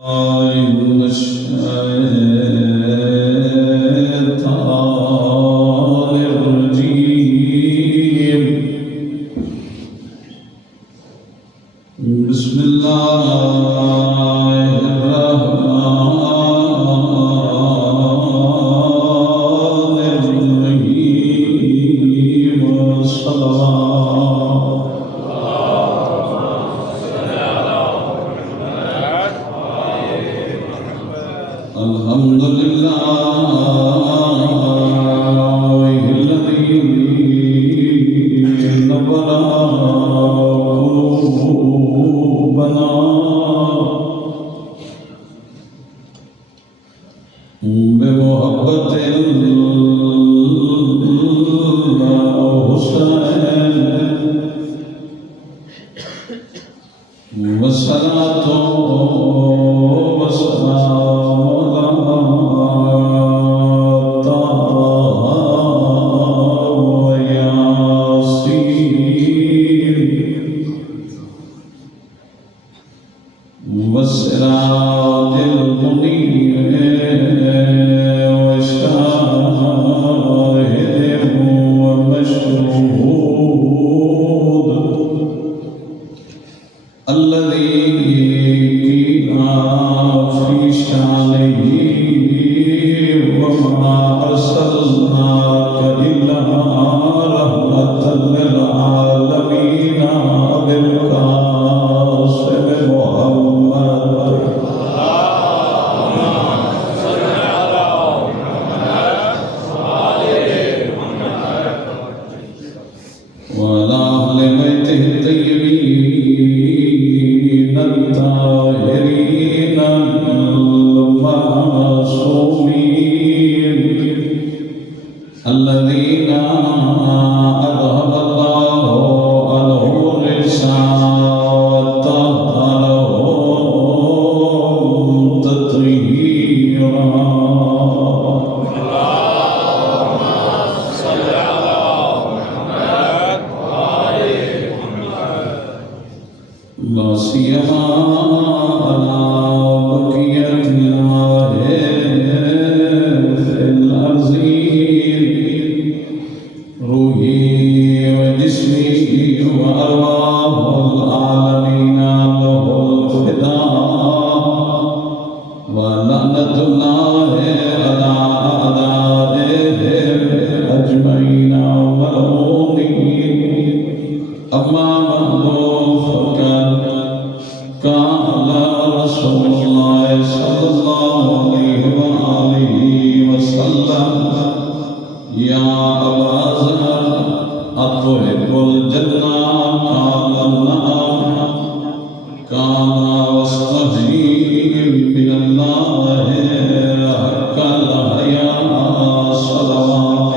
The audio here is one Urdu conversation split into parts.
من الشيطان الرجيم بسم الله الرحمن الرحيم والصلاة الحمد لله الذي نور قلوبنا بمحبة الحسين والصلاة والسراج المنير والشاهد والمشهود الذي في شانه وما أرسلناك إلا رحمة للعالمين بالقاسم محمد وعلى أهل بيته الطيبين الطاهرين المعصومين الذين أذهب الله عنهم الرجس وطهرهم تطهيرا لا سيما على بقية الله في الأرضين روحي وجسمي وأرواح العالمين له الفداء ولعنة الله على أعدائهم أجمعين وملعونين أما بعد فقد قال رسول الله صلى الله عليه وآله وسلم يا أبا ذر أتحب الجنة؟ قال نعم. قال واستحي من الله حق الحياء صلوات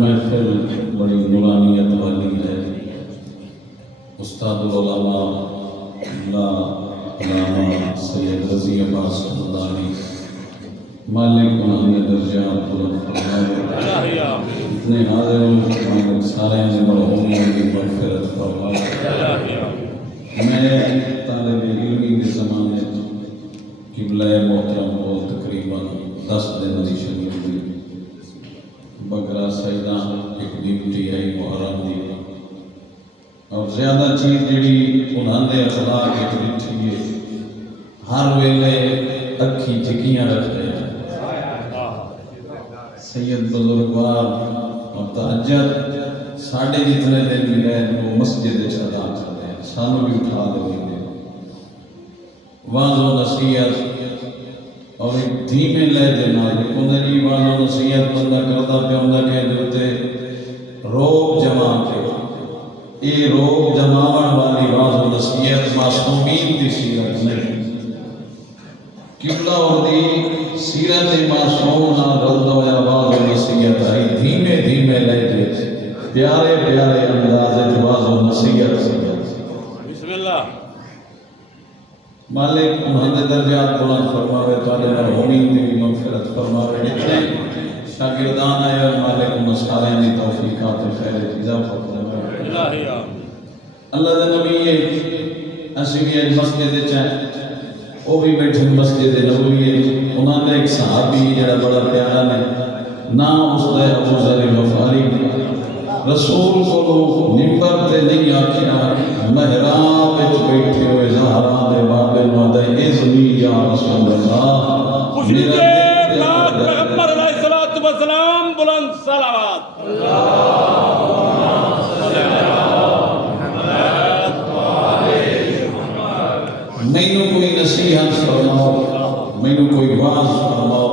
محفل بڑی نورانیت والی ہے. استاد العلماء علامہ سید رضی عباس حمدانی مالک انہوں درجات بلند فرمائے. اتنے حاضر مالک سارے نے مرحومین کی مغفرت فرمائے. میں طالب علمی کے زمانے قبلہ محترم کو تقریباً 10 دن دی شریف دی بگرا سیدان ایک ڈیوٹی آئی محرم دی اور زیادہ چیز جڑی انہاں دے اخلاق ایک ڈٹھی ہے ہر ویلے اکھی چکیاں رکھتے ہیں. سید بزرگوار اور تہجد ساڑھے جتنے دن ملے وہ مسجد ادا کرتے ہیں. سانو بھی اٹھا دے واضح و نصیحت اور ایک دھیمے لہجے نال کندری واضح و نصیحت بندہ کرتا پہ ہوندا کہ دیتے روب جما کے یہ روب جماون والی واضح و نصیحت معصومین کی سیرت نہیں. قبلہ اور دی سیرت معصوم نہ رلدا ہوا واضح و نصیحت آئی دھیمے دھیمے لہجے پیارے پیارے انداز واضح و نصیحت. بسم اللہ. مالک انہوں نے درجات بلند فرماوے، تعالی مرحومین کی بھی مغفرت فرماوے. اتنے شاگردان آئے اور مالک مسالے نے توفیقات خیر اضافہ فرمائے اللہ دے نبی اسی بھی ایک مسجد چاہے وہ بھی بیٹھے مسجد نبوی ہے انہوں نے ایک صحابی جڑا بڑا پیارا نے نام اس دے ابو ذر غفاری رسول کو لوگ ممبر تے نہیں آکھیا محراب وچ بیٹھے ہوئے زہرا دے بابل وعدے اذنی یا رسول اللہ خوشنودے نات پیغمبر علیہ الصلوۃ والسلام بلند صلوات مینوں کوئی نصیحت فرماؤ مینوں کوئی واعظ فرماؤ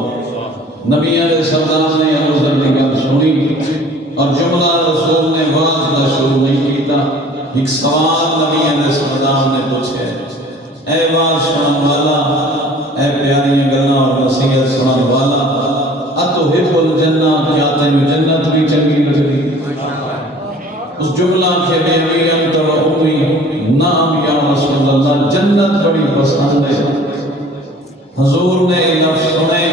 نبی علیہ السلام نے ابو ذر کی گل سنی اور جملہ رسول نے واعظ کا شروع نہیں کیتا ایک سوال نبی علیہ السلام نے پوچھے اے واعظ سنن والا اے پیاری گلاں اور نصیحت سنن والا اتحب الجنہ کیا تینوں جنت بھی چنگی لگدی اس جملہ کے بے ابی انت و امی نام یا رسول اللہ جنت بڑی پسند ہے حضور نے لفظ سنے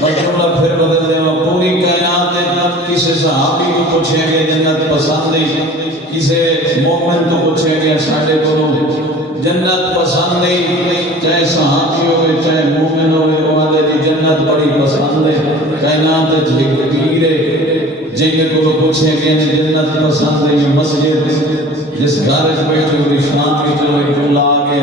اور جملہ پھر بدل دے وہ پوری کائنات میں کسی صحابی کو پوچھے گئے جنت پسند ہے کسی مومن کو پوچھے گئے ساڑھے کو جنت پسند ہے چاہے صحابی ہوئے چاہے مومن ہوئے والے دی جنت بڑی پسند ہے کائنات ایک پیر ہے جن کو پوچھے گئے جنت پسند ہے مسجد جس گھر بیٹھے ہوئی شان کی جو جملہ آگے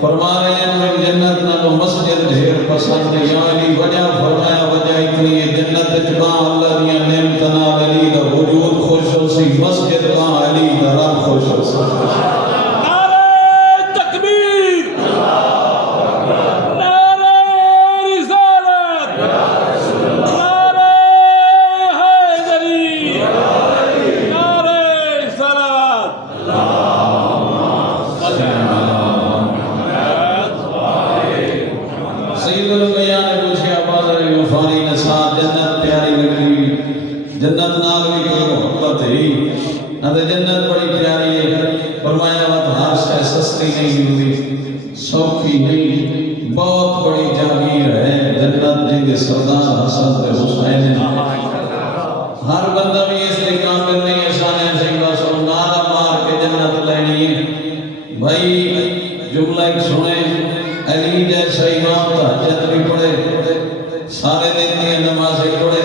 فرما رہے ہیں جنت نہ تو مسجد ڈھیر پسند ہے یعنی وجہ فرمایا وجہ اتنی ہے جنت جبا اللہ دیا نعمتنا ولی دا وجود خوش ہو سی مسجد با علی دا رب خوش ہو سی نعرہ تکبیر نعرہ رسالت نعرہ حیدری نعرہ صلوات سید الانبیاء نے پوچھا ابو ذر غفاری نے ساتھ جنت پیاری لگی جنت نال بھی کوئی محبت ہے اندر جنت بڑی پیاری ہے فرمایا وقت ہر شے سستی نہیں ملتی سوکھی نہیں بہت بڑی جاگیر ہے جنت جن کے سردار حسن تے حسین ہر بندہ بھی اس لیے کامل نہیں ہے شان سے بس نعرہ مار کے جنت لینی ہے بھائی جملہ ایک سنیں علی جیسا امام تہجد بھی پڑھے سارے دن کی نمازیں پڑھے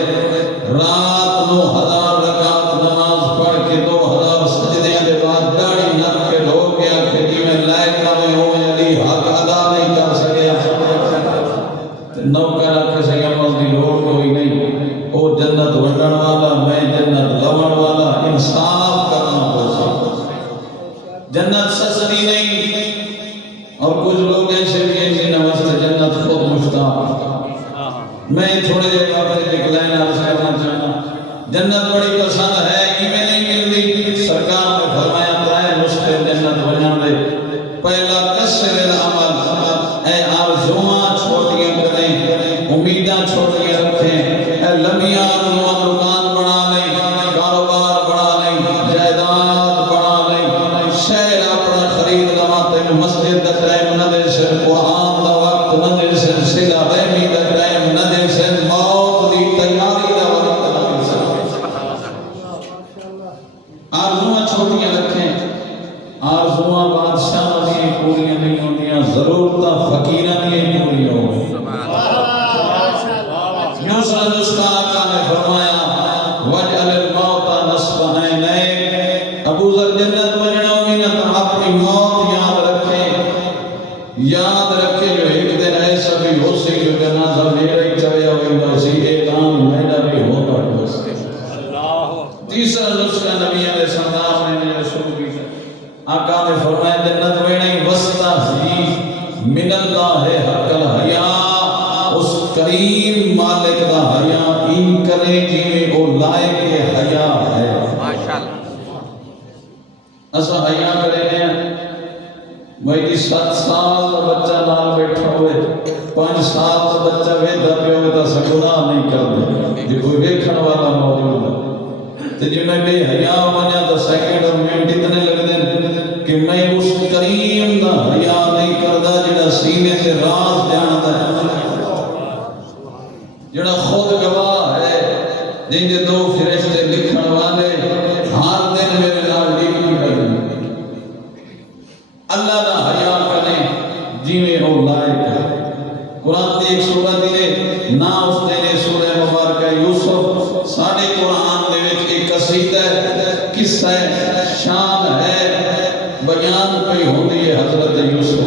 رات 9000 رکعت نماز پڑھ کے 2000 سجدے کے بعد داڑھی نر کے دھو کے آنکھیں جی میں لائق میں ہوں علی حق ادا نہیں کر سکیا نوکر آکے سے عمل دی لوڑ کوئی نہیں وہ جنت وڈن والا میں جنت لون والا انصاف کرنا پڑتا جنت سستی نہیں اور کچھ لوگ ایسے بھی ایسی نوست جنت خود مشتاق میں تھوڑے دیر وقت ایک لائن عرض کرنا چاہنا جنت بڑی پسند ہے یہ میں نہیں ملتی سرکار نے فرمایا ترائے نسخے جنت بنان دے پہلا کسر العمل اے آرزوان چھوٹیاں کریں امیداں چھوٹیاں رکھیں اے لمیاں دکان بنا لیں کاروبار بنا لیں جائیداد بنا لیں شہر اپنا خرید لوا تین مسجد دا ٹائم نہ دے سے قرآن دا وقت نہ دے سے صلہ رحمی دا ٹائم نہ دے سے موت دی تیاری دا وقت نہ دے سے آرزوان چھوٹیاں رکھیں آرزوان بادشاہ دی پوریاں نہیں ہوندیاں ضرورتاں فقیراں دی پوریاں ہوندیاں یوسف نسخہ آقا نے فرمایا وجعل الموت نصف عینیک ابو ذر جنت بننا ہوئی نہ اپنی موت یاد رکھے جو ایک دن ایسا بھی ہو سی جو جنازہ میرا ہی چویا ہوئی نہ اسی اعلان میرا بھی ہوتا ہے تیسرا نسخہ نبی علیہ السلام نے شروع کی آقا نے فرمایا جنت میں نہیں وستحی من اللہ حق الحیا اس کریم مالک کا حیا ان کرے جی میں وہ لائق حیا ہے ایسا حیا کرے ہیں بھائی 7 سال بچہ نال بیٹھا ہوئے 5 سال بچہ ویدہ پہ ہوئے تا سکنا نہیں کر دے جی کوئی ویکھن والا موجود ہے تو جی میں بے حیا بنیا تو سیکنڈ اور منٹ اتنے لگ دیں کہ میں اس کریم دا حیا نہیں کردہ جڑا سینے سے راز جانتا ہے جڑا خود گواہ ہے قصہ شان ہے بیان پہ ہوندی ہے حضرت یوسف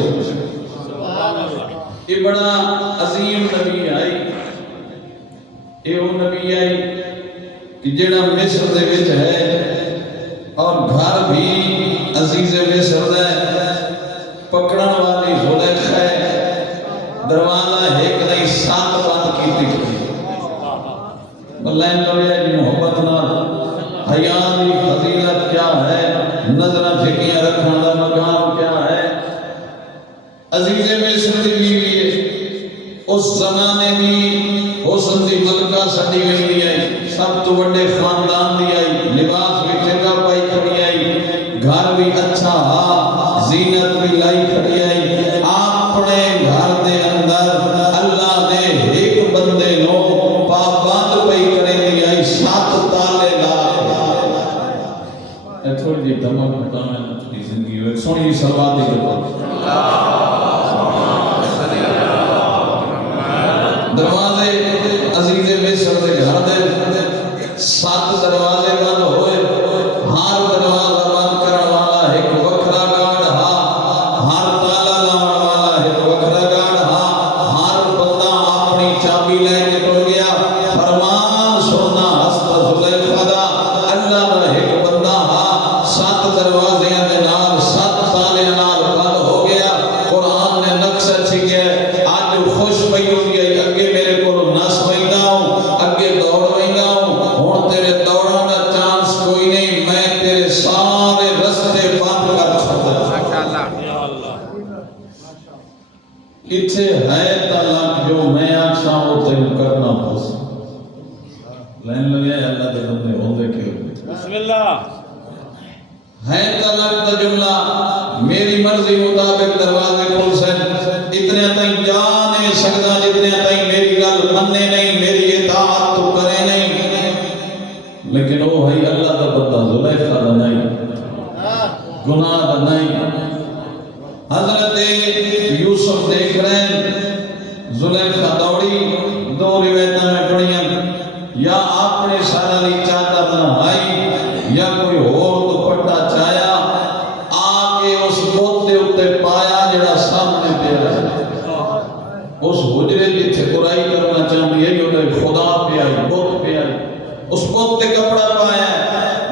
یہ بڑا عظیم نبی آئی یہ وہ نبی آئی کہ جڑا مصر دے وچ ہے اور گھر بھی عزیز مصر ہے پکڑن والی زلیخا ہے دروازہ ایک نہیں 7 بند کیتی لین لویا جی محبت نال حیا دی فضیلت کیا ہے نظراں جھکیاں رکھن دا مقام کیا ہے عزیز مصر دی بیوی ہے اس زمانے دی حسن دی ملکہ سڈی ویندی آئی سب تو بڑے خاندان دی آئی لباس بھی چنگا پائی کھڑی آئی گھر بھی اچھا زینت بھی لائی کھڑی آئی اپنے گھر دے اندر اللہ دے ایک بندے نو پابند پئی کرے دی آئی 7 تالے لا اے تھوڑی جی دمک بتانا تھوڑی زندگی ہوئے سونی صلوات دی دروازے عزیز مصر دے گھر دے 7 دروازے بند ہوئے ہر دروازہ بند کرن والا ایک وکھرا گارڈ ہر تالا لاؤن والا ایک وکھرا گارڈ ہر بندہ اپنی چابی لے کے ٹر گیا فرمان سننا حسب زلیخا دا اللہ دا ایک بندہ 7 دروازے دے نال 7 تالے نال بند ہو گیا قرآن نے نقشہ چھکیا آج خوش پئی ہو گئی اگے میرے کو نس ویندا ہوں اگے دوڑ ویندا ہوں ہن تیرے دوڑن دا چانس کوئی نہیں میں تیرے سارے رستے بند کر چھوڑا ماشاءاللہ یا اللہ کتھے ہے طلاق جو میں آکھاں وہ تینوں کرنا پس لین لگے اللہ دے بندے ہوندے کیوں بسم اللہ ہے طلاق دا جملہ میری مرضی مطابق دروازے کھول سے اتنے تائیں جا نہیں سکتا جتنے تائیں میری گل مننے نہیں میری اطاعت تو کرے نہیں لیکن وہ ہے اللہ دا بندہ زلیخا دا نہیں گناہ دا نہیں حضرت یوسف دیکھ رہے ہیں زلیخا دوڑی 2 روایتاں میں پڑھیاں یا اپنے سارا لی چادر نہ آئی یا کوئی اور دوپٹہ چایا آگے اس بت دے اوتے پایا جڑا سامنے پہ رہا اس حجرے جتھے برائی کرنا چاہتی ہے جو خدا پہ آئی بت پہ آئی اس بت تے کپڑا پایا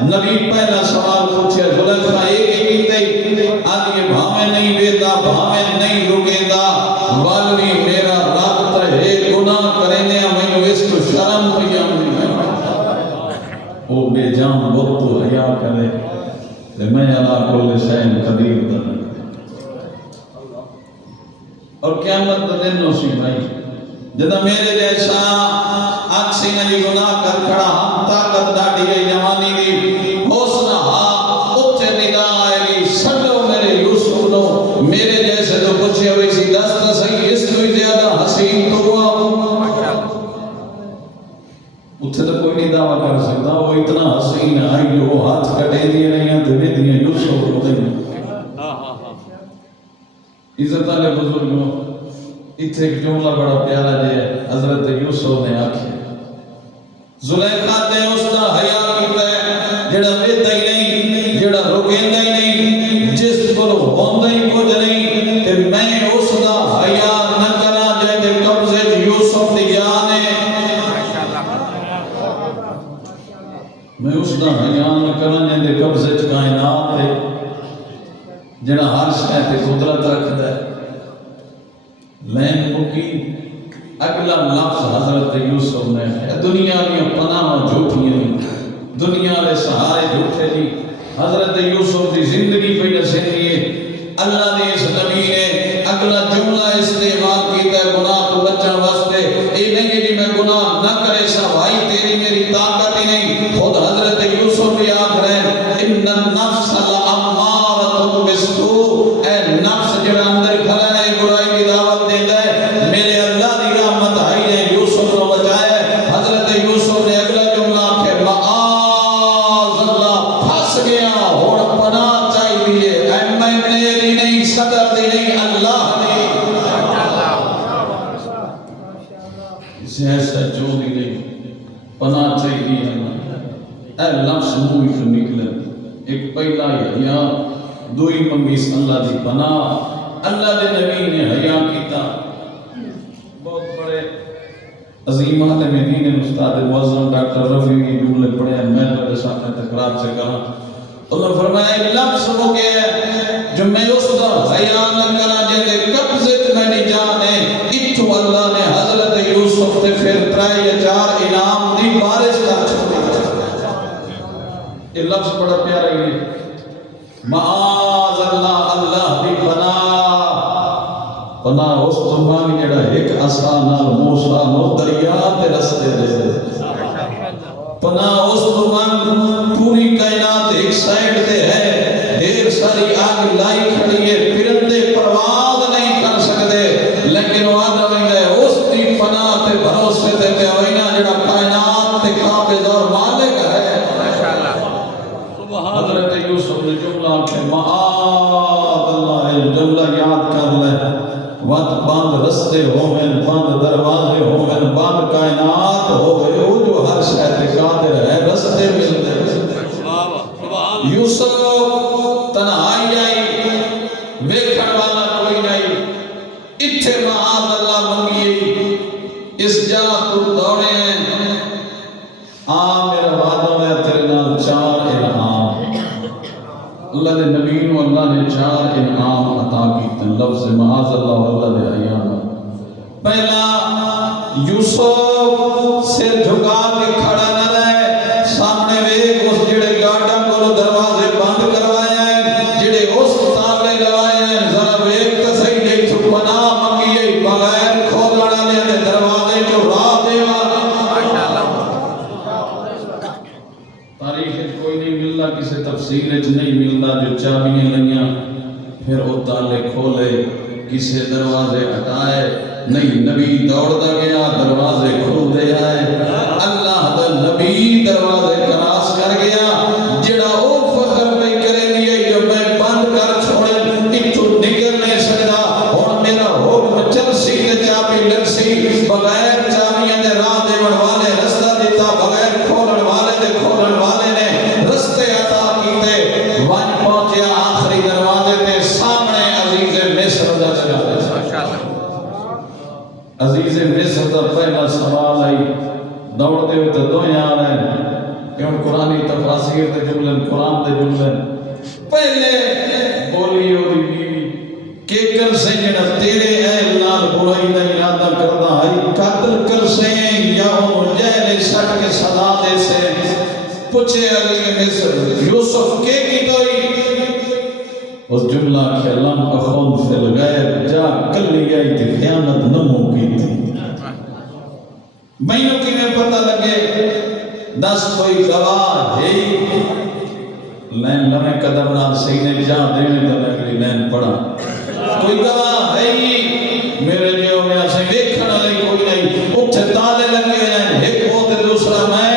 نبی پہلا سوال پوچھے زلیخا ایک ہی کیتے آج یہ بھامے نہیں بیتا بھامے نہیں رکے دا والوی میرا رب تے گناہ کرنے میں اس کو شرم پیا وہ بے جان بت تو حیا کرے میں اللہ کل شین قدیر دن اور قیامت دن نو سی بھائی جدا میرے جیسا اکسی نلی گناہ کر کھڑا ہم طاقت ڈاڑی گئی جوانی دی حسن اچھے ندا آئے گی سڈو میرے یوسف نو میرے جیسے تو پوچھے ہوئی سی دست صحیح اس کوئی زیادہ حسین تو ہوا اتھے تو کوئی نہیں دعویٰ کر سکتا وہ اتنا حسین آئی جو وہ ہاتھ کٹے دیئے نہیں ہیں دھوے دیئے یوسف کو نہیں عزت اللہ بزرگوں اتھے ایک جملہ بڑا پیارا جے حضرت یوسف نے آکھے زلیخا تے اس دا حیا کیتا ہے جڑا ویتا ہی نہیں جڑا رکیندا ہی نہیں جس کو ہوندا ہی کچھ نہیں تے میں اس دا حیا نہ کراں جے دے قبضے یوسف دی جان ہے میں اس دا حیا نہ کراں جے دے قبضے کائنات ہے جڑا ہر شے تے قدرت رکھدا ہے لین مکی اگلا لفظ حضرت یوسف نے دنیا میں پناہ جھوٹیاں دنیا لے سہارے جھوٹے نہیں حضرت یوسف دی زندگی پہ نسینی ہے اللہ نے اس نبی نے اگلا جملہ استعمال کیتا ہے گناہ کو بچن واسطے اے نہیں کہ میں گناہ نہ کرے سا بھائی تیری میری طاقت ہی نہیں خود حضرت یوسف بھی آکھ رہے ہیں ان النفس لامارۃ بالسوء اے نفس جڑا اندر کھڑا ہے برائی کی دعوت دیندا ہے میرے اللہ دی رحمت آئی ہے یوسف کو بچایا حضرت یوسف نے اگلا جملہ کہ معاذ اللہ پھنس گیا اور پناہ چاہیے اے میں میری نہیں صدر دی نہیں اللہ نے اسے ایسا جو دی نہیں پناہ چاہیے اے لفظ منہ سے نکلے ایک پہلا حیا دوئی منگیس اللہ دی پناہ اللہ دے نبی نے حیا کیتا بہت بڑے عظیم عالم دین استاد معظم ڈاکٹر رفیع کی جملے پڑھے ہیں میں نے سامنے تکرار سے کہا اللہ فرمایا ایک لفظ ہو گیا جو میں اس کا حیا نہ کرا جے قبضے میں نہیں جانے اتھو اللہ نے حضرت یوسف تے پھر 3000 انعام دی بارش کر چھوڑی یہ لفظ بڑا پیارا ہے معاذ اللہ اللہ بھی پناہ اس تمہاری جڑا ایک آسان موسیٰ نو دریا تے رستے دے پناہ اس تمہاری پوری کائنات ایک سائیڈ دے ہے دیر ساری آگ لائی کھڑی ہے پرندے پرواز نہیں کر سکتے لیکن وہ آدھویں گئے اس دی پناہ تے بھروسے تے ہوئینا جڑا کائنات تے قابض اور مالک ہے حضرت یوسف نے جملہ کہ معاذ اللہ جملہ یاد کر لے وقت بند رستے ہوئے بند دروازے ہوئے بند کائنات ہوئے وہ جو ہر شہد قادر ہے رستے ملتے یوسف تنہائی آئی ویکھن والا کوئی نہیں اتھے معاذ اللہ منگی اس جا تو دوڑے ہیں میرا وعدہ میں تیرے نال 4 انعام اللہ دے نبی و اللہ نے 4 انعام عطا کیتے لفظ معاذ اللہ اللہ دے ایام پہلا یوسف سر جھکا کے کھڑا نہ رہے سامنے ویک اس جڑے گارڈاں کو دروازے بند کروائے ہیں جڑے اس تالے لوائے ہیں ذرا ویک تے صحیح نہیں تو پناہ منگی بغیر کھولنا نے دروازے جو راہ دیوا تاریخ کوئی نہیں ملنا کسی تفسیر نہیں ملنا جو چابیاں لگیاں پھر وہ تالے کھولے کسی دروازے ہٹائے نہیں نبی دوڑتا گیا دروازے کھول دے آئے اللہ دا نبی دروازے کراس کر گیا جڑا او فخر میں کرے لیے جو میں بند کر چھوڑے اتھو نکل نہیں سکتا اور میرا حکم چل سی تے چابی لگ سی بغیر چابیاں دے راہ دے والے رستہ دیتا بغیر کھولن والے دے کھولن والے نے رستے عطا کیتے ون پہنچیا آخری دروازے تے سامنے عزیز مصر دا چلا عزیز مصر دا پہلا سوال آئی دوڑتے ہوئے تو دو یار ہیں کہ ان قرآنی تفاسیر دے جملے قرآن دے جملے پہلے بولی ہو دی بیوی کہ کر سے جنہ تیرے اے لال برائی دا ارادہ کرتا ہے قتل کر سے یا ان جہل سٹ کے صدا دے سے پوچھے عزیز مصر یوسف کے کی دوئی اس جملہ کہ لم اخون فی الغیب جا کلی گئی تھی خیانت نمو کی تھی مینوں کی میں پتہ لگے 10 کوئی گواہ ہے لین لمے قدم نال سینے جا دینے تو میں اگلی لین پڑھا کوئی گواہ ہے میرے لیے میں اسے دیکھنا نہیں کوئی نہیں اٹھے تالے لگے ہیں ایک وہ تے دوسرا میں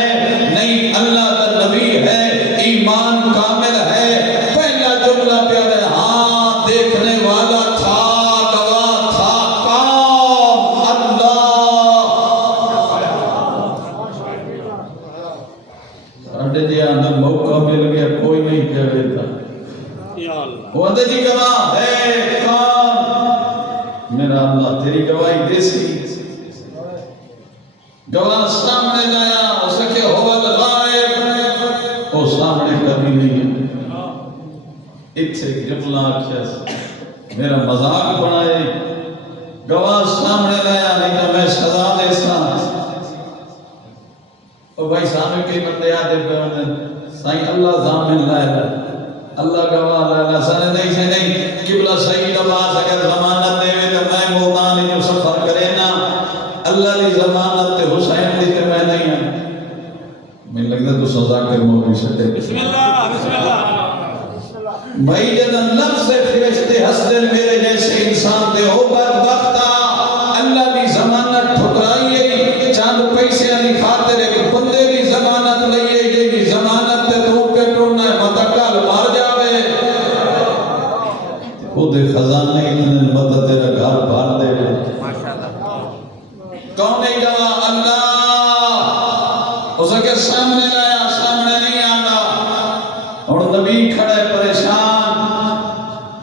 نہیں اللہ کا نبی ہے ایمان کامل ہے پہلا جملہ پیارے ہاں دیکھنے والا تھا گواہ تھا کام اللہ ساڑھے جی آدم موقع مل گیا کوئی نہیں کہہ دیتا وہ اندھے جی گواہ ہے کام میرا اللہ تیری گواہی دے سی گواہ سامنے لایا اسے کہ ہو الغائب وہ سامنے کبھی نہیں ہے اتھے جملہ آکھیا میرا مذاق بنائے گواہ سامنے لایا نہیں تو میں سزا دے سا اور بھائی سامنے کی بندے آدھے پہ سائیں اللہ زامن لائے اللہ گواہ لائے سنے نہیں سے نہیں قبلہ سید عباس اگر زمانت دے تو میں ملتانی جو سفر کرے نا اللہ لی زمانت تے حسین لی تے میں نہیں ہوں میں لگتا تو سزا کر مولی سکتے بسم اللہ بھائی جدن لفظ فرشتے حسدن میرے جیسے انسان دے ہو بدبختا اللہ لی زمانت ٹھکرائیے چاند پیسے علی خاطر ایک بندے لی زمانت لئیے یہ لی زمانت تے تو کے ٹوڑنا ہے متقال مار جاوے خود خزانے اتنے مدد تیرا گھر بھار دے گا کون ہے گواہ اللہ اسے کے سامنے لایا سامنے نہیں آتا اور نبی کھڑے پریشان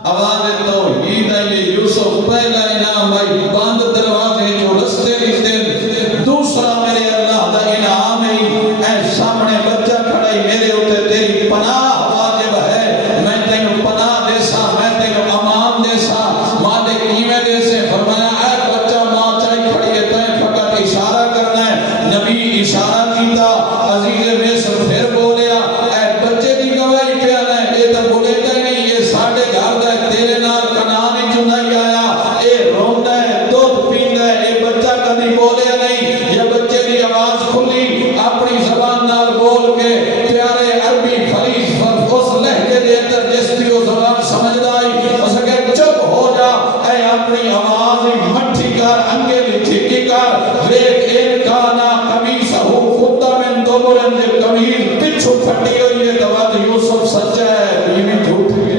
آواز تو عید ہے یوسف پہلا انعام بھائی بند دروازے جو رستے لیتے دوسرا میرے اللہ دا انعام ہے اے سامنے بچہ کھڑے میرے ہوتے تیری پناہ واجب ہے میں تینوں پناہ دے سا میں تینوں امان دے سا مالک کیویں دے سے فرمایا اے بچہ ماں چاہی کھڑی ہے تین فقط اشارہ کرنا ہے نبی اشارہ کیتا عزیز مصر پھر بولیا اے بچے دی گواہی پہ آنا ہے یہ تو بولے گا نہیں یہ ساڑھے گھر دا ہے تیرے نال کنانی جو نہیں آیا اے روندہ ہے دودھ پیندہ ہے اے بچہ کبھی بولے نہیں یہ بچے دی آواز کھلی اپنی زبان نال بول کے پیارے عربی فریض اس لہجے دے اندر جس دی وہ زبان سمجھ آئی اس کہ چپ ہو جا اے اپنی آواز مٹھی کر انگیلی ٹھیکی کر ویک ایک کانا قمیص ہو خودہ من دوبرن جب قمیص پچھو پھٹی ہوئی ہے تو بات یوسف سچا ہے بیوی جھوٹ ہے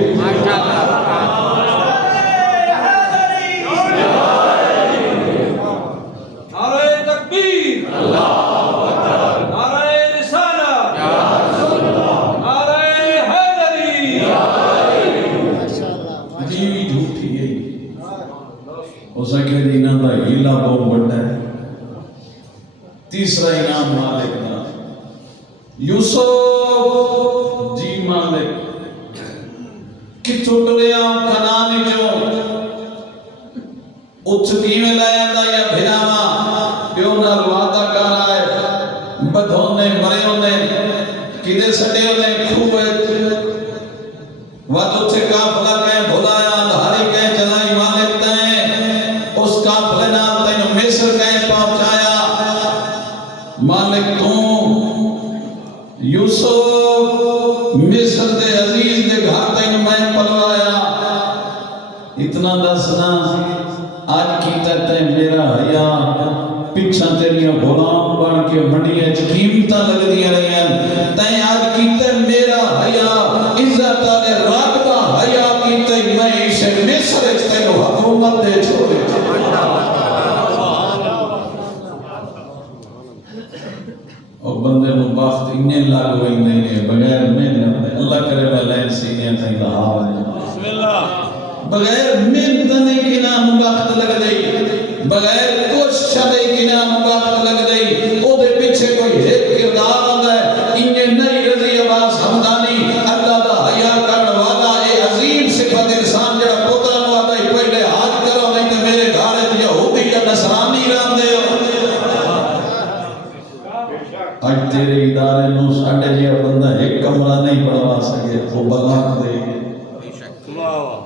اسے کہ دینا دا ہیلا بہت بڑا ہے تیسرا انعام مالک دا یوسف جی مالک کہ چھوٹ لیا کنانی جو اچھتی میں لایا دا یا بھناما پیونا روادہ کار آئے بدھونے مریونے کدے سٹے ہونے کھوئے وقت اچھے کافلہ کہیں بھولایا دھاری کہیں جلائی مالک تائیں اس کافلے نام تینوں مصر کہیں پہنچایا مالک یوسف مصر دے عزیز دے گھر تینوں میں پلوایا اتنا دسنا آج کیتا تے میرا حیا پچھا تیریاں غلام بن کے منڈیاں قیمتاں لگ دیا رہی ہیں تے آج کیتا میرا حیا عزت والے رب دا حیا کیتا میں اسے مصر وچ تینوں حکومت دے چھوڑے اور بندے نو بخت انہیں لاگ ہوئی نہیں ہے بغیر محنت اللہ کرے میں لین سینے تھیں رہا بسم اللہ بغیر محنت نہیں کی نام بخت لگ دئی بغیر کوشش نہیں کی نام بخت لگ دئی او دے پیچھے کوئی ایک کردار ہوتا ہے انہیں نہیں رضی عباس حمدانی اللہ دا حیا کرنے والا اے عظیم صفت انسان جڑا پترا نو آتا ہے پہلے حج کرو نہیں تو میرے گھر یہودی یا نصرانی رہن دے ہو آج تیرے ادارے نو ساڑھے جیا بندہ ایک کمرہ نہیں پڑھوا سکے وہ بلاک دے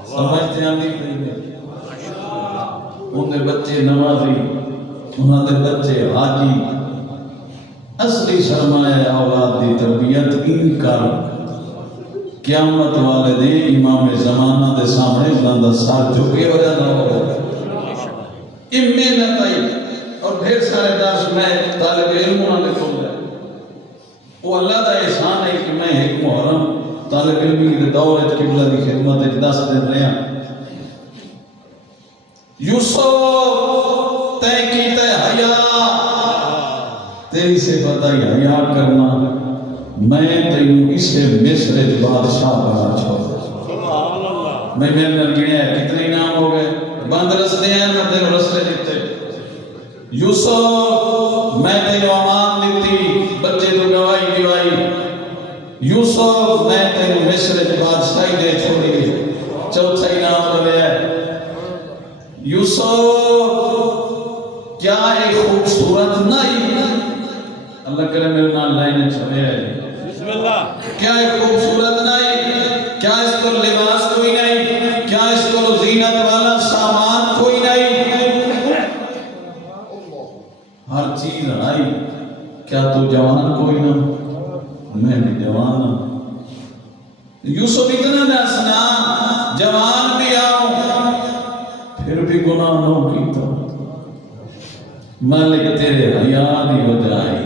سمجھتے ہیں نہیں پہلے انہیں بچے نوازی انہوں نے بچے حاجی اصلی سرمایہ اولاد دی تربیت ان کر قیامت والے دے امام زمانہ دے سامنے بلندہ سار جھکے ہو جانا ہوگا امیں نتائی اور ڈھیر سارے درس میں طالب علموں نے کھول جائے وہ اللہ دا احسان ہے کہ میں ایک محرم طالب علمی کے دور قبلہ دی خدمت 10 دن رہا یوسف تے کیتے حیا تیری سے بتائی حیا کرنا میں تینوں اسے مصر بادشاہ بنا چھوڑا میں میرے نرگینے ہیں کتنے نام ہو گئے بند رستے ہیں میں تینوں رستے دیتے یوسف میں تینوں امان دیتی بچے تو گواہی دیوائی یوسف میں تینوں مصر بادشاہی دے چھوڑی چوتھا نام لے یوسف کیا ایک خوبصورت نہیں اللہ کرے میرے نام لائن چھوڑے ہے بسم اللہ کیا ایک خوبصورت نہیں کیا اس پر لباس کوئی نہیں کیا اس پر زینت والا سامان کوئی نہیں ہر چیز آئی کیا تو جوان کوئی نہ میں بھی جوان ہوں یوسف اتنا نسنا جوان بھی آؤں پھر بھی گناہ نہ کیتا مالک تیرے حیا دی وجہ آئی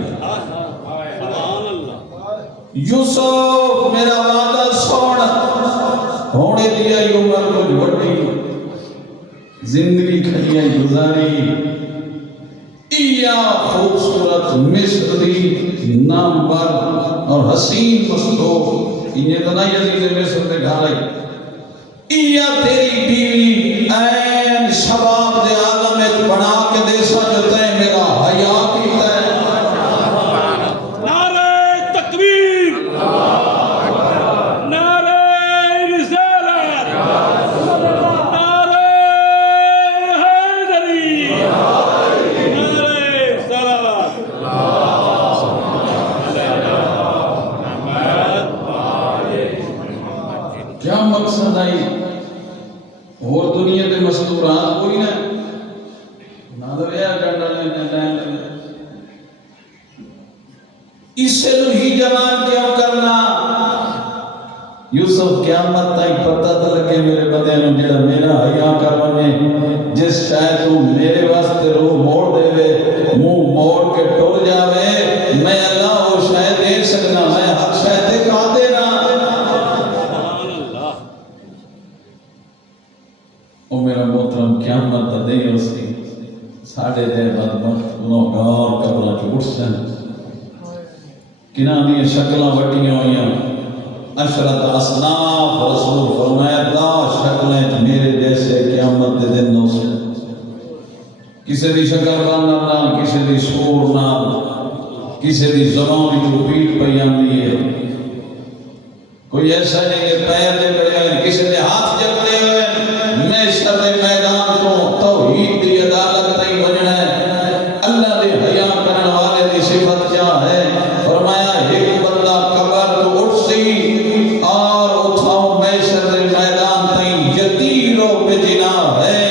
یوسف میرا وعدہ سوڑ ہونے دیا عمر کچھ بڑی زندگی کھڑیاں گزاری ایا خوبصورت مصر دی نامور اور حسین مصروف یہ تو نہیں عزیز مصر کے گھر آئی یا تیری بیوی این شباب دے عالم ایک بنا کے دے سا جو تے میرا حیا کیتا ہے نعرہ تکبیر نعرہ رسالت نعرہ حیدری نعرہ صلوات کیا مقصد آئی اور دنیا کے مستورات کوئی نہ نہ تو یہ کرنا لین اسے ہی جوان کیوں کرنا یوسف قیامت تک پتہ تو لگے میرے بندے نو جڑا میرا حیا کروانے جس شاید تو میرے واسطے روح موڑ دے وے منہ موڑ کے ٹر جاوے میں اللہ وہ شاید دے سکنا میں حق شاید دے کا دینا او میرا محترم قیامت دے اسی ساڑھے دے بدبخت گناہگار قبراں چ اٹھ سن کناں دی شکلاں وڈیاں ہوئیاں اشرت اصناف رسول فرمایا دا شکلیں میرے جیسے قیامت دے دن نو سے کسی دی شکل نال کسی دی سور نال کسی دی زبان جو پیٹ پئی آندی ہے کوئی ایسا نہیں کہ پیر دے کڑے ہوئے کسی دے ہاتھ جکڑے ہوئے میں شر میدان تو توحید دی عدالت تئی بننا ہے اللہ دے حیا کرن والے دی صفت کیا ہے فرمایا ایک بندہ قبر تو اٹھ سی اور اٹھاؤ محشر دے میدان تئی یتیرو پہ جنا ہے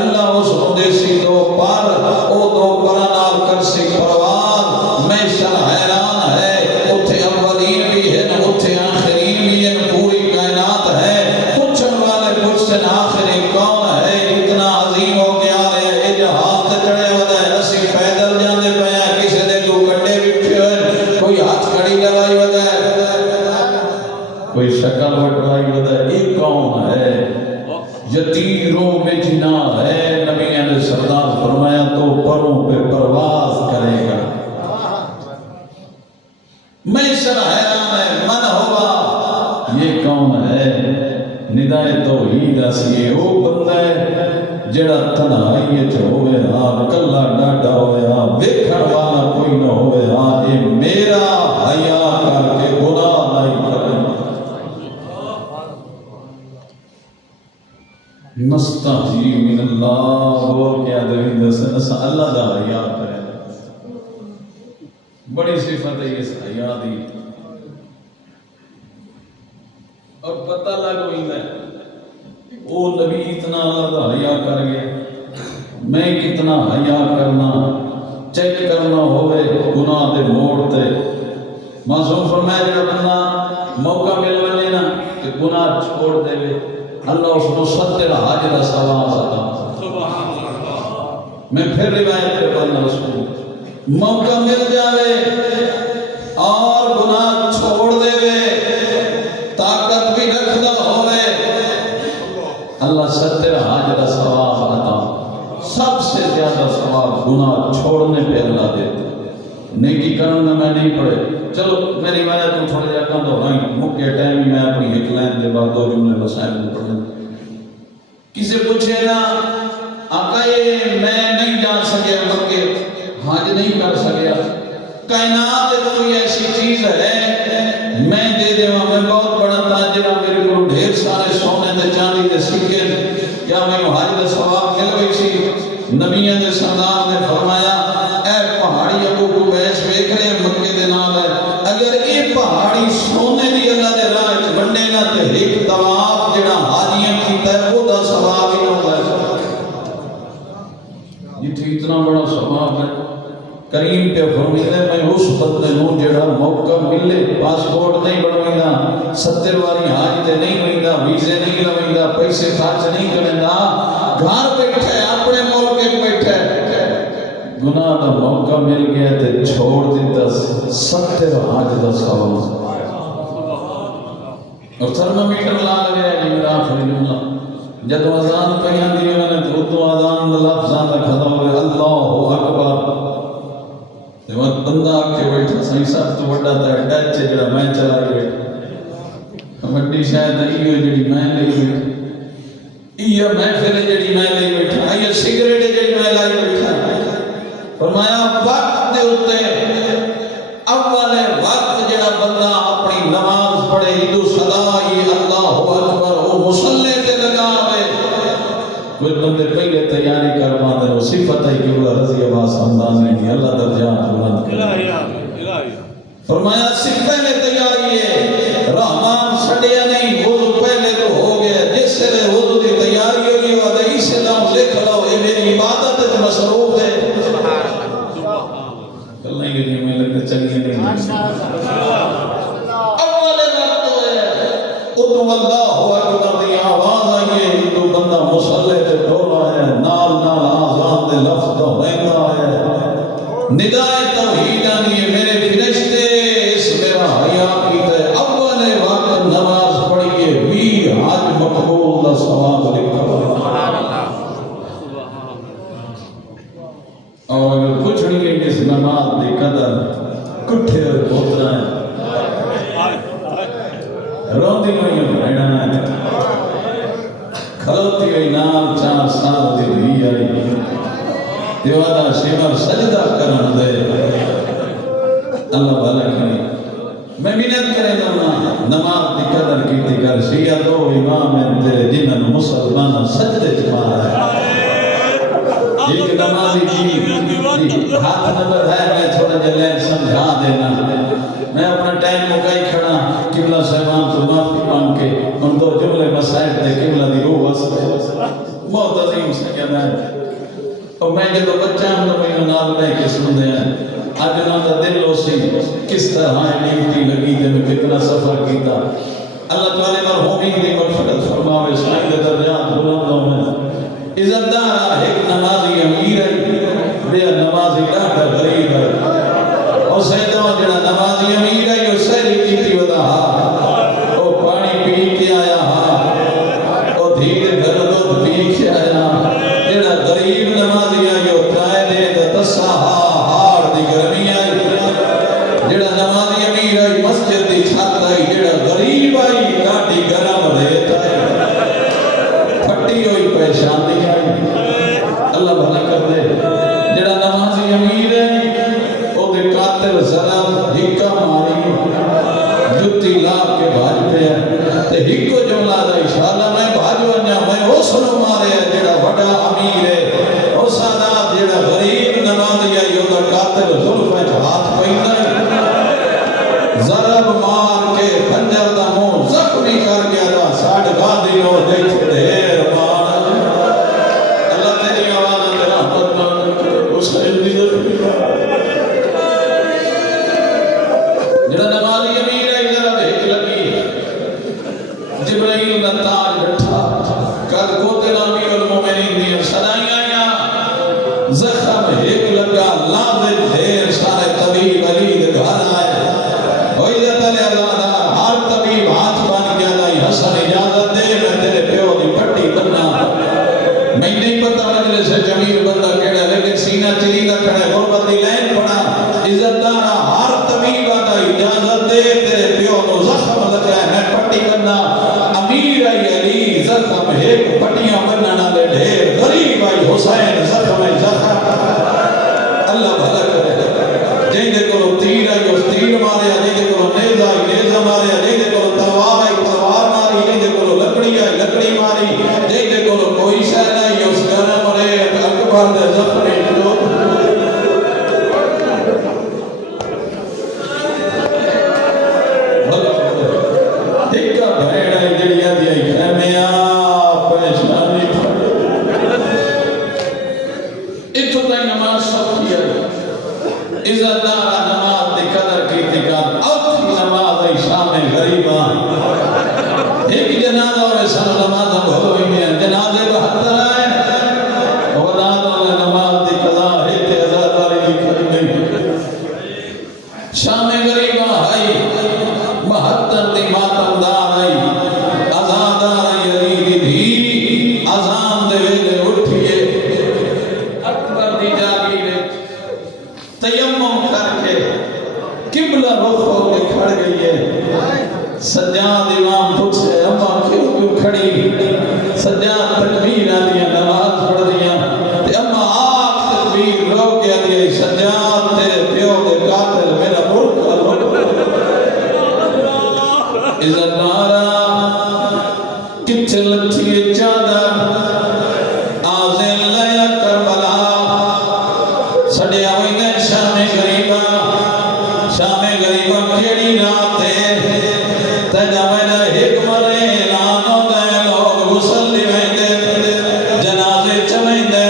اللہ اس بندے سی دو پر او دو پراں نال کر سی پرواز محشر حیران ہے اوتھے اولین بھی ہیں اوتھے آخرین بھی ہیں پوری کائنات ہے پوچھن والے پوچھن آخری کون ہے اتنا عظیم ہو گیا ہے اے جہاز تے چڑھے ہوئے ہیں اسی پیدل جاندے پے ہیں کسی دے دو گڈے بٹھے ہوئے کوئی ہاتھ کھڑی لگائی ہوئے ہے کوئی شکل وٹوائی ہوئے ہے یہ کون ہے یتیروں میں جنا ہے نبی نے سردار فرمایا تو پروں پہ پرواز کرے گا محشر حیران ہے من ہوا یہ کون ہے ندائے توحید اسی او بندہ ہے جڑا تنہائی وچ ہوے ہاں کلا ڈاڈا ہوے ہاں ویکھن والا کوئی نہ ہوے ہاں اے میرا حیا کر کے گناہ نہیں کرے نستحی من اللہ بول کے ادبی دسن اسا اللہ دا حیا کرے بڑی صفت ہے اس حیا دی اور پتہ لگ ہوئی ہے وہ نبی اتنا اللہ دا حیا کر گئے میں کتنا حیا کرنا چیک کرنا ہوئے گناہ دے موڑ تے معصوم فرمایا جڑا بندہ موقع مل ونے نا کہ گناہ چھوڑ دے وے اللہ اس کو 70 حج دا ثواب عطا سبحان اللہ میں پھر روایت پہ پڑھنا اس کو موقع مل جاوے اور گناہ چھوڑ دے وے طاقت بھی رکھدا ہوئے اللہ 70 حج دا ثواب عطا سب سے زیادہ ثواب گناہ چھوڑنے پہ اللہ دیتے نیکی کرنا میں نہیں پڑھے چلو میری روایت کو تھوڑے جا کم دہرائیں مکے ٹائم ہی میں اپنی ایک لائن دے بعد 2 جملے مسائل کو پڑھیں کسی پوچھے نا آقا یہ میں نہیں جا سکیا مکے حج نہیں کر سکیا کائنات کوئی ایسی چیز ہے میں دے دے میں بہت بڑا تاجر ہوں میرے کو ڈھیر سارے سونے دے چاندی دے سکے کیا میں حج دا ثواب مل گئی سی نبیوں نے سردار نے فرمایا اے پہاڑی ابو کو بیس ویکھ رہے ہیں مکے دے نال ہے اگر اے پہاڑی سونے دی اللہ دے راہ وچ ونڈے نا تے ایک طواف جڑا حاجیاں کیتا ہے او دا ثواب ہی ہوندا ہے یہ اتنا بڑا ثواب ہے کریم پہ فرماتے میں اس بندے نو جڑا موقع ملے پاسپورٹ نہیں بنویندا 70 واری حج تے نہیں ویندا ویزے نہیں لویندا پیسے خرچ نہیں کریندا گھر بیٹھا ہے اپنے ملک وچ بیٹھا ہے گناہ دا موقع مل گیا تے چھوڑ دیتا 70 حج دا ثواب اور تھرمامیٹر لا لگیا ہے میرا آخری جملہ جب اذان پہ آندی ہے میں نے تو اذان لفظاں دا کھڑا ہوئے اللہ اکبر تے وہ بندہ کے بیٹھا صحیح سب تو بڑا تے ڈچ جڑا میں چلا کے بیٹھا وڈی شاید ایو جڑی میں لئی بیٹھا ایو محفل جڑی میں لئی بیٹھا ایو سگریٹ جڑی میں لائی بیٹھا فرمایا وقت دے اوتے اول وقت جڑا بندہ اپنی نماز پڑھے ادو صدائی اللہ اکبر او مصلی تے لگاوے کوئی بندے پہلے تیاری کروا دے وہ صفت ہے کہ وہ رضی عباس حمدانی کی اللہ درجات بلند کرے فرمایا صرف پہلے تیاری ہے رحمان سڑیا نہیں وضو پہلے تو ہو گیا جس سے وضو کی تیاری ہوئی وہ دئی سے نام لکھ لو یہ میری عبادت ہے مصروف ہے کل نہیں گئی میں لگتا چلیے نہیں اول وقت ہے ادو اللہ اکبر دی آواز آئی ہے ادو بندہ مصلی تے ڈولا ہے نال نال آزان دے لفظ تو رہتا ہے ندائے توحید آنی ہے میرے فرشتے اس میرا حیاء کیتا ہے اول وقت نماز پڑھئے بھی حج مقبول دا ثواب لکھا اور اگر کچھ نہیں ہے اس نماز دی قدر کٹھے اور بوترا ہے روندی ہوئی بھیڑا ہے کھلوتی ہوئی نام 4 سال دی بھی آئی دیوادہ شیمر سجدہ کرن دے اللہ بھلا کرے میں منت کرے گا نماز دی قدر کی تھی کر شیعہ دو امام ہیں تیرے جنہاں مسلمان سجدے چمارا ہے ایک نمازی کی ہاتھ نمبر ہے میں تھوڑا جلین سمجھا دینا میں اپنا ٹائم مکائی کھڑا قبلہ صاحبان تو معافی مان کے ان دو جملے مسائل دے قبلہ دی روح واسطے بہت عظیم سے کہنا ہے اور میں جب بچہ ہم تو میں نال لے کے سن دے ہیں آج انہوں کا دل ہو سی کس طرح ڈیوٹی لگی جب کتنا سفر کیتا اللہ تعالی مرحومین دی مغفرت فرماوے سائیں درجات بلندوں میں عزت دار ایک نمازی امیر ہے بے نمازی ڈاکٹر غریب ہے اور سیدوں جڑا نمازی امیر ہے وہ سہری کیتی ودا وہ پانی پی کے آیا وہ دھیر گھر دودھ پی کے آیا جڑا غریب نمازی ہے وہ ترائے دے تسا ہار دی گرمی آئی جڑا نمازی امیر ہے مسجد دی چھت آئی جڑا غریب آئی کاٹی گرم ریت آئی پھٹی ہوئی پریشانی آئی اللہ بھلا کر دے جڑا نمازی امیر ہے او دے قاتل ظلم ہکا ماری جتی لاپ کے بھاج پہ ہے تے ہکو جملہ دا انشاءاللہ میں بھاج ونیا میں او سنو مارے جڑا بڑا امیر ہے او سادات جڑا غریب نمازی ہے او دا قاتل ظلم ہاتھ پہنا ضرب مار کے خنجر دا منہ زخمی کر گیا تھا ساڑھ گادی نو دیکھ دیر مار اللہ تیری آواز تیرا حمد مان اس کا علمی ضروری جڑا نمازی امیر ہے ذرا بھیک لگی جبرائیل کا تاج بٹھا قد قتل امیر المومنین دی صدائیں آیا زخم ایک لگا لازم ڈھیر سارے طبیب علی دے گھر آئے ہر طبیب ہاتھ بن گیا دائی حسن اجازت دے میں تیرے پیو دی پٹی بننا میں نہیں پتا مجلس جمیل بندہ کیڑا لیکن سینہ چریدہ کھڑے غربت دی لین پڑا عزت دارا ہر طبیب آدھا اجازت دے تیرے پیو نو زخم لگا ہے میں پٹی بننا امیر آئی علی زخم ایک پٹیاں بننا لے ڈھیر غریب آئی حسین زخم اللہ بھلا کرے جہیں دے کو تیر آئی اس تیر مارے جہیں دے کو نیز آئی نیز مارے جہیں دے کو تلوار آئی تلوار ماری جہیں دے کو لکڑی آئی لکڑی ماری جہیں دے کو کوئی شہر آئی اس گرم رے اکبر دے زخمی جو دکھا بھیڑ آئی جڑیا دی آئی خیمیا پریشانی اتو تائی نماز سب کیا عزت دارا نماز دی قدر کی تکار اوکھی نماز ای شام غریبان ایک جنازہ میں سن نماز بھولوئی میں جنازے بہتر آئے وداد اللہ نماز دی قضا ہے تے عزت داری دی کھڑی نہیں شام غریبان آئی بہتر دی ماتم دار آئی ازادار آئی علی دی دھی ازان دے ویلے اٹھئے اکبر دی جاگیرے تیمم کر کے قبلہ رخ ہو کے کھڑ گئی ہے سجاد امام کھڑی سجاد تکبیر آدیا نماز پڑھ دیا تے اما آخ تکبیر رو کے آدیا سجاد تیرے پیو دے قاتل میرا ملک عزت نارا کچھ لٹھی چادر آزین لیا کربلا سڑیا ہوئی نے شام غریبہ کیڑی رات ہے تجا میں نے حکمت اعلان ہوتا ہے لوگ غسل دیویں دے جنازے چویں دے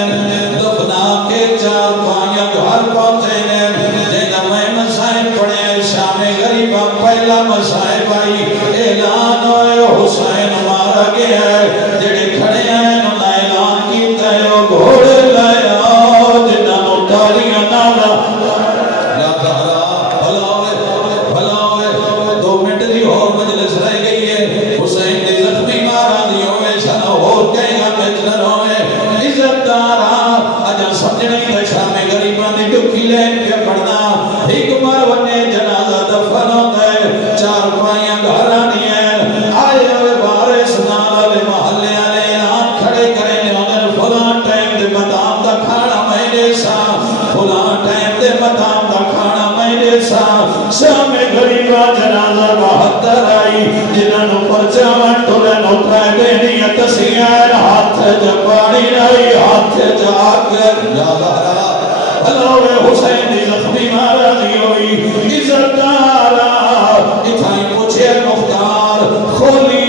دفنا کے چار پانیاں گھر پہنچیں گے جینا میں مسائے پڑھے شام غریبہ پہلا مسائے بھائی اعلان ہوئے حسین مارا گیا ہے جڑے کھڑے ہیں انہوں نے اعلان کیتا ہے وہ گھوڑے لائے آؤ جنہاں نو تالیاں نالا یا دارا بھلا ہوئے 2 منٹ دی اور مجلس رہ گئی ہے حسین دی زخمی مارا دی ہوئے شاہ اور کہیں گا مجلر ہوئے عزت دارا اجا سمجھنے دے شام غریبان دی ڈکی لین کے پڑھنا ایک مرونے جنازہ دفن ہوتا ہے 4 پائیاں گھرانی ہیں آئے ہوئے بارش نالا لے محلے آنے اعلان کھڑے کریں انہیں فلان ٹائم دے مدام دا کھانا میں نے سا فلان ٹائم دے مدام دا کھانا میں نے سا شام غریبہ جنازہ 72 آئی جنہاں نو پرچاوان ٹولے نو ترائے دینی اتسیان ہاتھ جبانی رہی ہاتھ جا کر یادارا ہلوے حسین دی زخمی مارا دی ہوئی عزت دارا اتھائی پوچھے مختار کھولی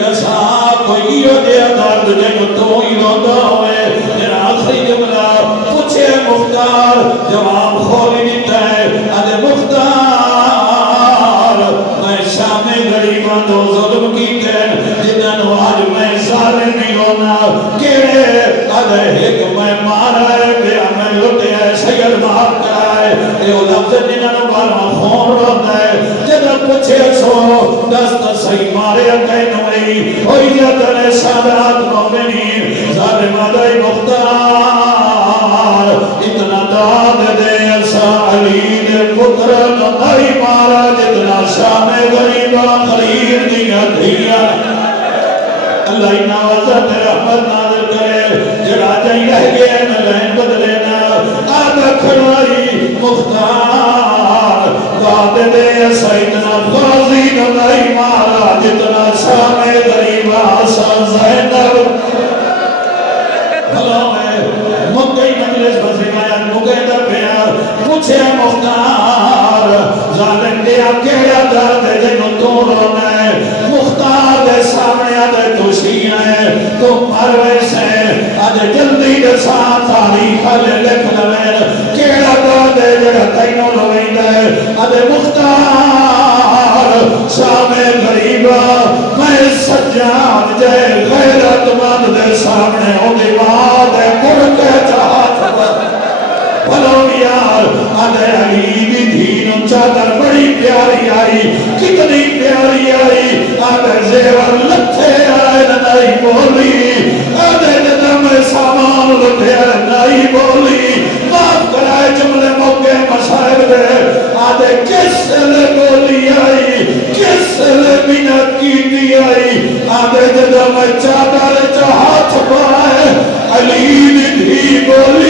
نسا کوئی دے درد جنگ تو ہی روندہ ہوئے جنہاں آخری جملہ پوچھے مختار جواب کھولی دیتا ہے ادھے مختار میں شام غریباں دو ظلم کی دین جنہاں نو آج میں ظالم نہیں ہونا کیڑے ادھے ایک میں مارا ہے بیا میں لٹے ہے سید مار کرائے اے او لفظ جنہاں نو بارا خون روتا ہے جنہاں پوچھے سو دست صحیح مارے اکے نوئی ہوئی جتنے سادات مومنین ظالم ادھے مختار اتنا داد دے ایسا علی دے پتر نمائی مارا جتنا شام غریبہ خلیر دیا دیا اللہ ہی نوازہ تے رحمت نازل کرے جڑا جائی رہ گئے نلین بدلے نا آدھا کھڑائی مختار داد دے ایسا اتنا غازی نمائی مارا جتنا شام غریبہ آسا زینب بھلا میں مکئی مجلس بزیمائیان مکئی در پیار پوچھے مختار ظالم دیا کہیا درد جنو تو رونا ہے مختار دے سامنے آدھے توشیاں ہے تو مرویس ہے آدھے جلدی دے ساتھ تاریخ لے لکھ لوین کہیا درد جڑا تینوں روین ہے آدھے مختار شام غریبہ میں سجاد جائے غیرت مند دے سامنے ہونے بعد ہے کڑکے چاہت بھلو یار آدھے علی بھی دین چادر بڑی پیاری آئی کتنی پیاری آئی آدھے زیور لتھے آئے نائی بولی آدھے ندم سامان لٹھے آئے نائی بولی معاف کرائے جملے موقع مسائب دے آدھے کس لے بولی آئی کس لے بینت کی دی آئی آدھے ندم چادر چاہت پائے علی بھی دھی بولی